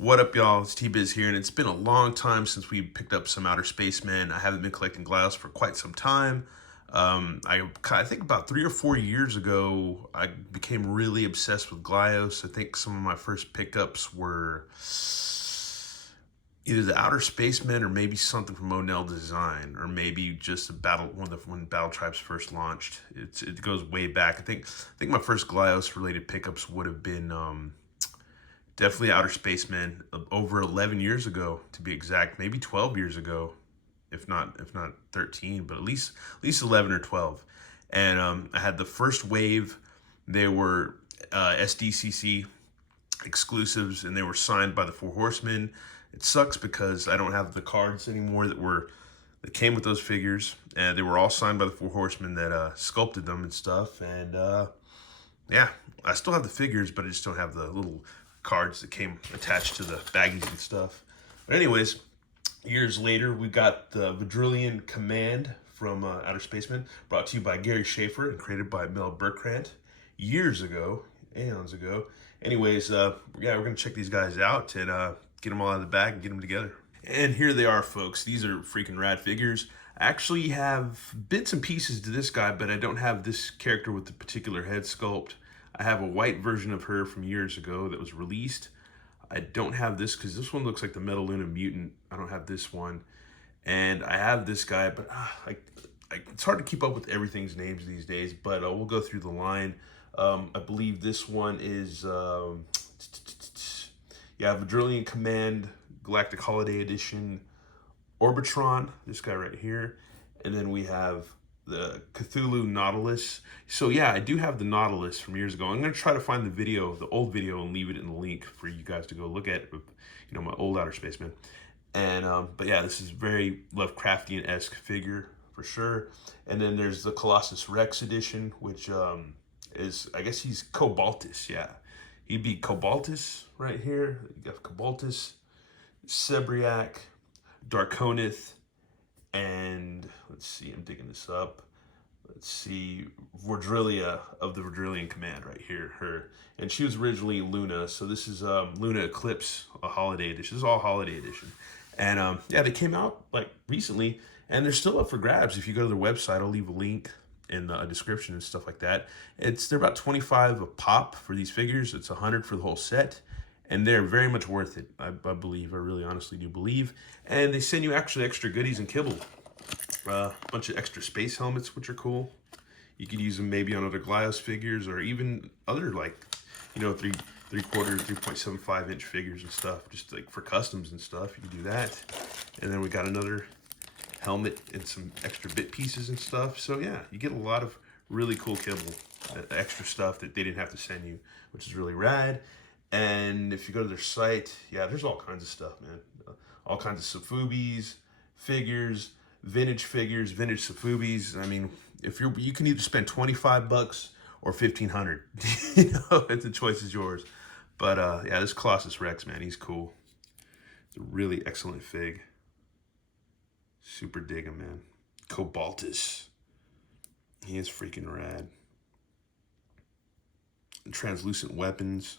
What up, y'all? It's T-Biz here, and it's been a long time since we picked up some Outer Spacemen. I haven't been collecting Glyos for quite some time. I think about 3 or 4 years ago, I became really obsessed with Glyos. I think some of my first pickups were either the Outer Spacemen or maybe something from Monel Design, or maybe just a when Battle Tribes first launched. It goes way back. I think my first Glyos related pickups would have been definitely Outer Spacemen over 11 years ago, to be exact, maybe 12 years ago, if not 13, but at least 11 or 12. And I had the first wave. They were SDCC exclusives, and they were signed by the Four Horsemen. It sucks because I don't have the cards anymore that came with those figures, and they were all signed by the Four Horsemen that sculpted them and stuff. And yeah, I still have the figures, but I just don't have the little cards that came attached to the baggies and stuff. But anyways, years later, we got the Voidrillion Command from Outer Spacemen, brought to you by Gary Schaefer and created by Mel Burkrant years ago, aeons ago. Anyways, yeah, we're gonna check these guys out and get them all out of the bag and get them together. And here they are, folks. These are freaking rad figures. I actually have bits and pieces to this guy, but I don't have this character with the particular head sculpt. I have a white version of her from years ago that was released. I don't have this because this one looks like the Metaluna Mutant. I don't have this one. And I have this guy, but it's hard to keep up with everything's names these days, but we'll go through the line. I believe this one is, Voidrillion Command, Galactic Holiday Edition, Orbitron, this guy right here. And then we have the Cthulhu Nautilus. So yeah, I do have the Nautilus from years ago. I'm gonna try to find the video, the old video, and leave it in the link for you guys to go look at, my old Outer Spaceman. And but yeah, this is very Lovecraftian-esque figure for sure. And then there's the Colossus Rex edition, which is, I guess he's Cobaltus, yeah. He'd be Cobaltus right here. You got Cobaltus, Sebriac, Darkonith, and let's see, I'm digging this up. Let's see, Voidrillia of the Voidrillion Command right here, her. And she was originally Luna, so this is Luna Eclipse, a holiday edition. This is all holiday edition. And yeah, they came out like recently, and they're still up for grabs. If you go to their website, I'll leave a link in the description and stuff like that. They're about 25 a pop for these figures. It's 100 for the whole set. And they're very much worth it, I believe. I really honestly do believe. And they send you actually extra goodies and kibble. A bunch of extra space helmets, which are cool. You could use them maybe on other Glyos figures, or even other, like, 3/4, 3.75 inch figures and stuff, just like for customs and stuff. You can do that. And then we got another helmet and some extra bit pieces and stuff. So yeah, you get a lot of really cool kibble, extra stuff that they didn't have to send you, which is really rad. And if you go to their site, yeah, there's all kinds of stuff, man. All kinds of Safubis, figures, vintage Safubis. I mean, if you can either spend $25 or $1,500. The choice is yours. But yeah, this Colossus Rex, man, he's cool. It's a really excellent fig. Super dig him, man. Cobaltus. He is freaking rad. And translucent weapons.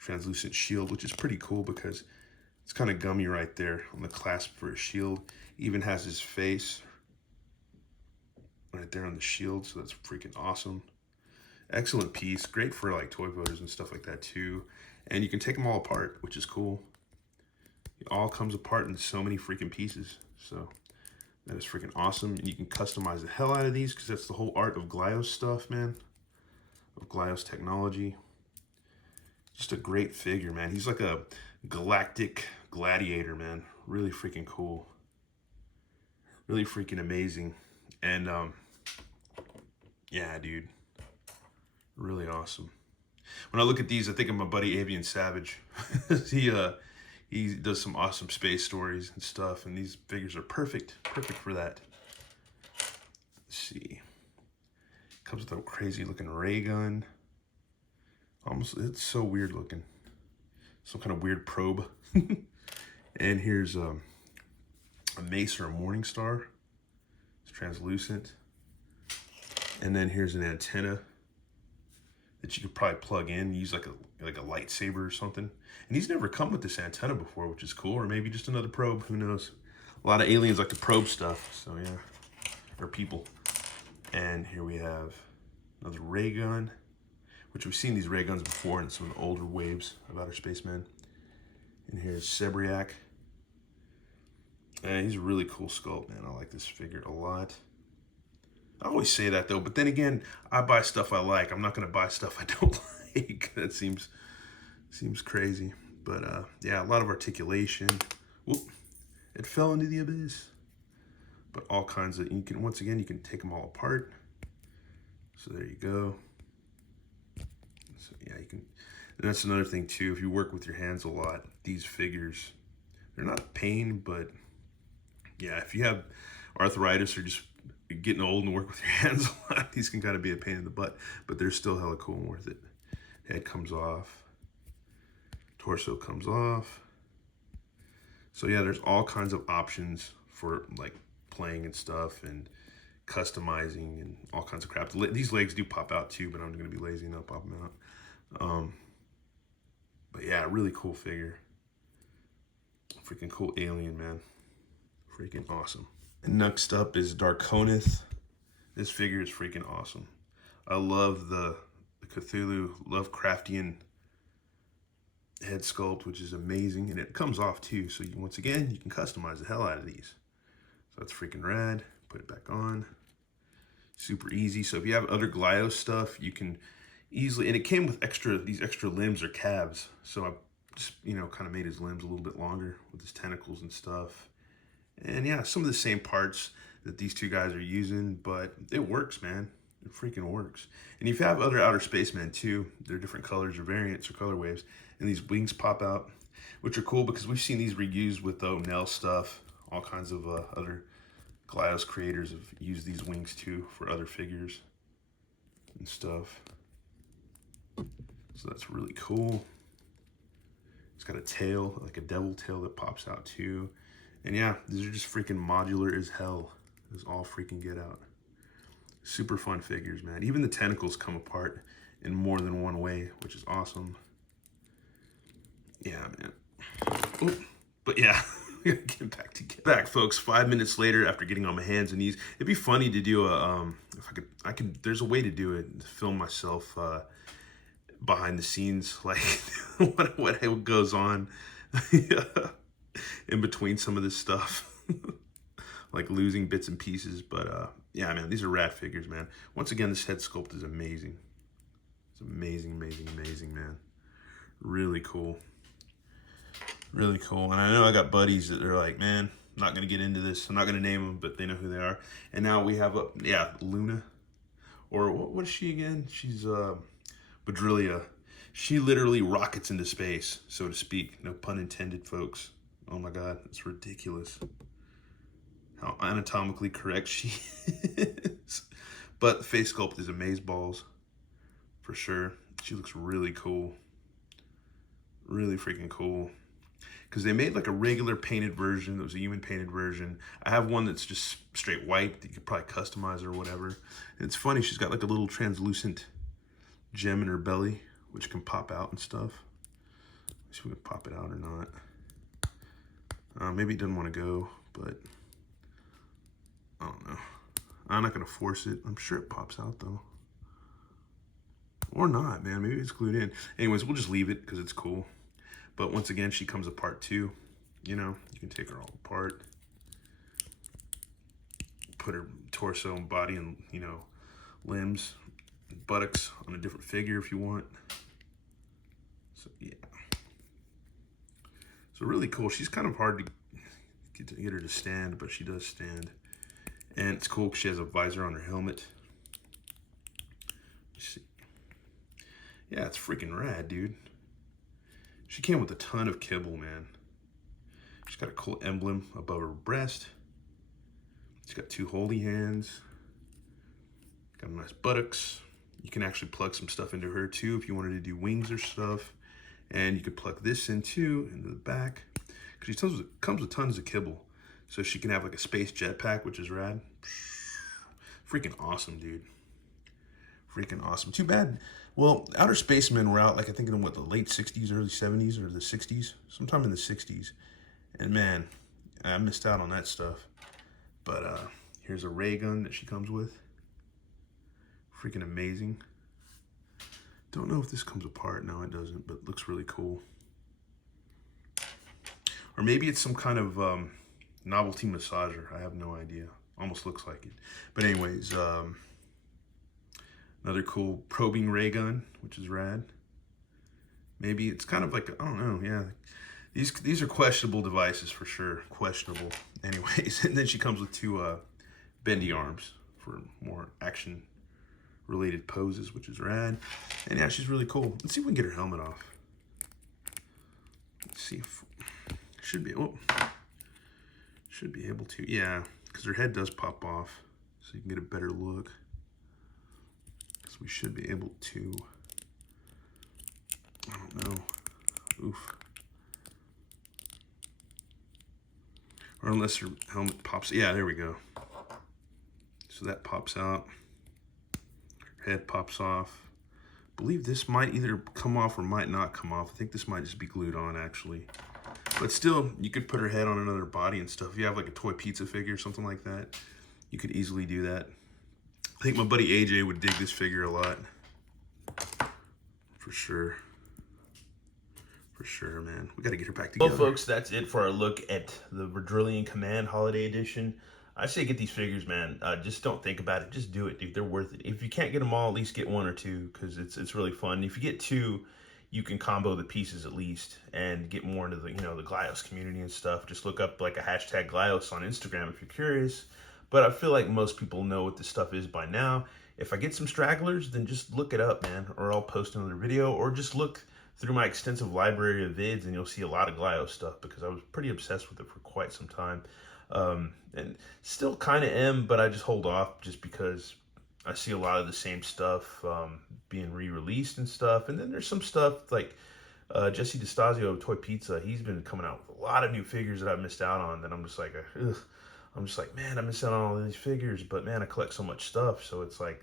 Translucent shield, which is pretty cool because it's kind of gummy right there on the clasp for his shield. Even has his face right there on the shield, so that's freaking awesome. Excellent piece, great for like toy voters and stuff like that too. And you can take them all apart, which is cool. It all comes apart in so many freaking pieces, so that is freaking awesome. And you can customize the hell out of these because that's the whole art of Glyos stuff, man. Of Glyos technology. Just a great figure, man. He's like a galactic gladiator, man. Really freaking cool. Really freaking amazing. And yeah, dude. Really awesome. When I look at these, I think of my buddy Avian Savage. He does some awesome space stories and stuff, and these figures are perfect for that. Let's see. Comes with a crazy looking ray gun. Almost, it's so weird looking. Some kind of weird probe. And here's a mace or a morning star. It's translucent. And then here's an antenna. that you could probably plug in, use like a lightsaber or something. And he's never come with this antenna before, which is cool, or maybe just another probe, who knows. A lot of aliens like to probe stuff, so yeah, or people. And here we have another ray gun, which we've seen these ray guns before in some of the older waves of Outer Spacemen. And here's Sebriak. And he's a really cool sculpt, man. I like this figure a lot. I always say that though, but then again, I buy stuff I like. I'm not gonna buy stuff I don't like. That seems crazy. But yeah, a lot of articulation. Whoop, it fell into the abyss. But all kinds of, you can, once again, you can take them all apart. So there you go. So yeah, you can, and that's another thing too, if you work with your hands a lot, these figures, they're not a pain, but yeah, if you have arthritis or just getting old and work with your hands a lot, these can kind of be a pain in the butt, but they're still hella cool and worth it. Head comes off, torso comes off. So yeah, there's all kinds of options for like playing and stuff and customizing and all kinds of crap. These legs do pop out too, but I'm gonna be lazy and I'll pop them out. But yeah, really cool figure. Freaking cool alien, man. Freaking awesome. And next up is Darkonith. This figure is freaking awesome. I love the Cthulhu Lovecraftian head sculpt, which is amazing, and it comes off too. So once again, you can customize the hell out of these. So that's freaking rad. Put it back on. Super easy. So if you have other Glyos stuff, you can easily, and it came with these extra limbs or calves. So I just, you know, kind of made his limbs a little bit longer with his tentacles and stuff. And yeah, some of the same parts that these two guys are using, but it works, man. It freaking works. And if you have other Outer Spacemen too, they're different colors or variants or color waves, and these wings pop out, which are cool because we've seen these reused with Nell stuff. All kinds of other Glyos creators have used these wings too for other figures and stuff. So that's really cool. It's got a tail, like a devil tail that pops out too. And yeah, these are just freaking modular as hell. This all freaking get out. Super fun figures, man. Even the tentacles come apart in more than one way, which is awesome. Yeah, man. Ooh, but yeah, we gotta get back together. Back, folks. 5 minutes later, after getting on my hands and knees, it'd be funny to do a if I could. There's a way to do it. To film myself behind the scenes, like what goes on in between some of this stuff. Like losing bits and pieces, but yeah, man, these are rad figures, man. Once again, this head sculpt is amazing. It's amazing, amazing, amazing, man. Really cool. Really cool. And I know I got buddies that are like, man, I'm not gonna get into this. I'm not gonna name them, but they know who they are. And now we have Luna, or what is she again? She's Voidrillion. She literally rockets into space, so to speak. No pun intended, folks. Oh my God, it's ridiculous how anatomically correct she is. But the face sculpt is amazeballs, for sure. She looks really cool. Really freaking cool. Because they made like a regular painted version. That was a human painted version. I have one that's just straight white that you could probably customize or whatever. And it's funny, she's got like a little translucent gem in her belly, which can pop out and stuff. Let's see if we can pop it out or not. Maybe it doesn't want to go, but I don't know. I'm not gonna force it. I'm sure it pops out though. Or not, man. Maybe it's glued in. Anyways, we'll just leave it because it's cool. But once again, she comes apart too. You know, you can take her all apart. Put her torso and body and, you know, limbs, and buttocks on a different figure if you want. So yeah. So really cool. She's kind of hard to get her to stand, but she does stand. And it's cool because she has a visor on her helmet. Let's see. Yeah, it's freaking rad, dude. She came with a ton of kibble, man. She's got a cool emblem above her breast. She's got two holy hands. Got nice buttocks. You can actually plug some stuff into her too if you wanted to do wings or stuff. And you could plug this in too, into the back. Because she comes with tons of kibble. So she can have like a space jetpack, which is rad. Freaking awesome, dude. Freaking awesome. Too bad Well, Outer Spacemen were out, like, I think in what, the late 60s, early 70s, or the 60s? Sometime in the 60s. And man, I missed out on that stuff. But here's a ray gun that she comes with. Freaking amazing. Don't know if this comes apart. No, it doesn't, but it looks really cool. Or maybe it's some kind of novelty massager. I have no idea. Almost looks like it. But anyways, another cool probing ray gun, which is rad. Maybe it's kind of like, I don't know, yeah. These are questionable devices for sure. Questionable. Anyways, and then she comes with two bendy arms for more action-related poses, which is rad. And yeah, she's really cool. Let's see if we can get her helmet off. Let's see if... Should be able to, yeah, because her head does pop off, so you can get a better look. Because we should be able to, I don't know, oof. Or unless her helmet pops, yeah, there we go. So that pops out, her head pops off. I believe this might either come off or might not come off. I think this might just be glued on, actually. But still, you could put her head on another body and stuff. If you have like a toy pizza figure or something like that, you could easily do that. I think my buddy AJ would dig this figure a lot. For sure. For sure, man. We got to get her back together. Well, folks, that's it for our look at the Voidrillion Command Holiday Edition. I say get these figures, man. Just don't think about it. Just do it, dude. They're worth it. If you can't get them all, at least get one or two, because it's really fun. If you get two, you can combo the pieces at least and get more into the, you know, the Glyos community and stuff. Just look up like a hashtag Glyos on Instagram if you're curious. But I feel like most people know what this stuff is by now. If I get some stragglers, then just look it up, man, or I'll post another video, or just look through my extensive library of vids and you'll see a lot of Glyos stuff, because I was pretty obsessed with it for quite some time. And still kind of am, but I just hold off just because I see a lot of the same stuff being re-released and stuff. And then there's some stuff like Jesse DeStasio of Toy Pizza. He's been coming out with a lot of new figures that I missed out on that I'm just like, ugh. I'm just like, man, I missed out on all these figures, but man, I collect so much stuff. So it's like,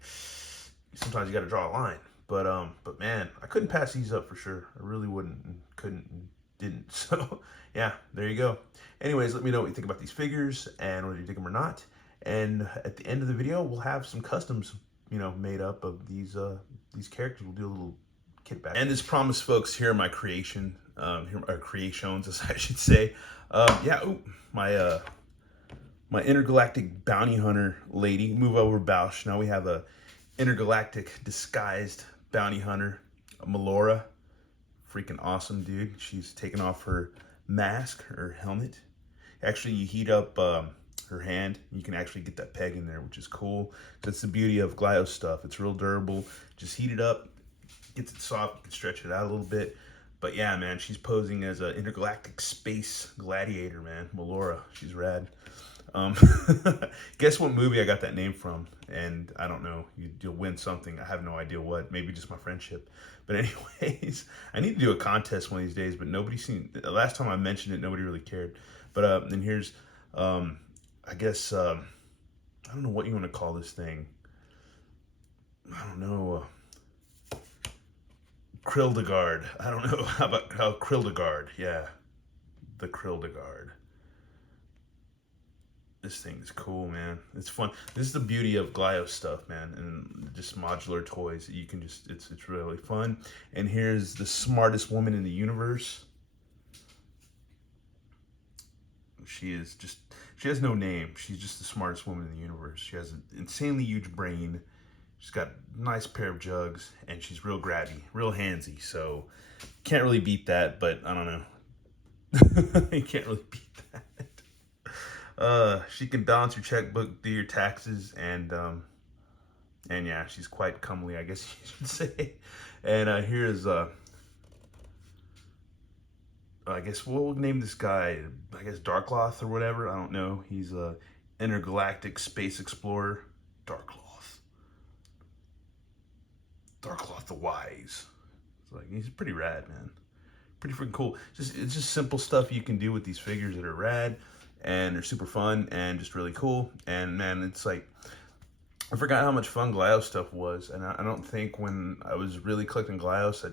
sometimes you got to draw a line. But man, I couldn't pass these up for sure. I really wouldn't, and couldn't, and didn't. So yeah, there you go. Anyways, let me know what you think about these figures and whether you dig them or not. And at the end of the video, we'll have some customs, you know, made up of these characters. We'll do a little kit back. And as promised, folks, here are my creation, here are creations, as I should say. Yeah, ooh, my intergalactic bounty hunter lady. Move over, Bausch. Now we have a intergalactic disguised bounty hunter, Melora. Freaking awesome, dude. She's taking off her mask, her helmet. Actually, you heat up her hand, you can actually get that peg in there, which is cool. That's the beauty of Glyos stuff. It's real durable. Just heat it up, gets it soft, you can stretch it out a little bit. But yeah, man, she's posing as an intergalactic space gladiator, man. Melora, she's rad. Guess what movie I got that name from? And I don't know, you'll win something. I have no idea what. Maybe just my friendship. But anyways, I need to do a contest one of these days, but nobody seen. The last time I mentioned it, nobody really cared. But and here's, I guess, I don't know what you want to call this thing. I don't know. Krildegard. I don't know. How Krildegard? Yeah, the Krildegard. This thing is cool, man. It's fun. This is the beauty of Glyos stuff, man, and just modular toys. You can just, it's really fun. And here's the smartest woman in the universe. She has no name. She's just the smartest woman in the universe. She has an insanely huge brain. She's got a nice pair of jugs, and she's real grabby, real handsy. So can't really beat that, but I don't know. You can't really beat that. She can balance your checkbook, do your taxes, and yeah, she's quite comely, I guess you should say. And here's I guess we'll name this guy, I guess Darkloth or whatever. I don't know. He's a intergalactic space explorer. Darkloth the Wise. It's like, he's pretty rad, man. Pretty freaking cool. It's just simple stuff you can do with these figures that are rad. And they're super fun and just really cool. And man, it's like, I forgot how much fun Glyos stuff was, and I don't think when I was really collecting Glyos,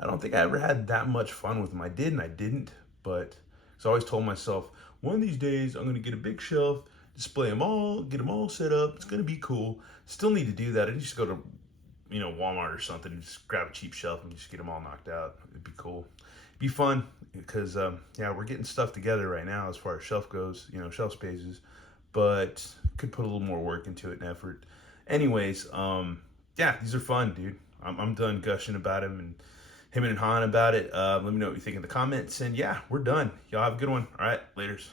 I don't think I ever had that much fun with them. I did and I didn't, but so I always told myself, one of these days I'm gonna get a big shelf, display them all, get them all set up. It's gonna be cool. Still need to do that. I just go to, Walmart or something and just grab a cheap shelf and just get them all knocked out. It'd be cool. It'd be fun because yeah, we're getting stuff together right now as far as shelf goes, shelf spaces, but could put a little more work into it and effort. Anyways, yeah, these are fun, dude. I'm done gushing about him and Han about it. Let me know what you think in the comments, and yeah, we're done. Y'all have a good one. All right, laters.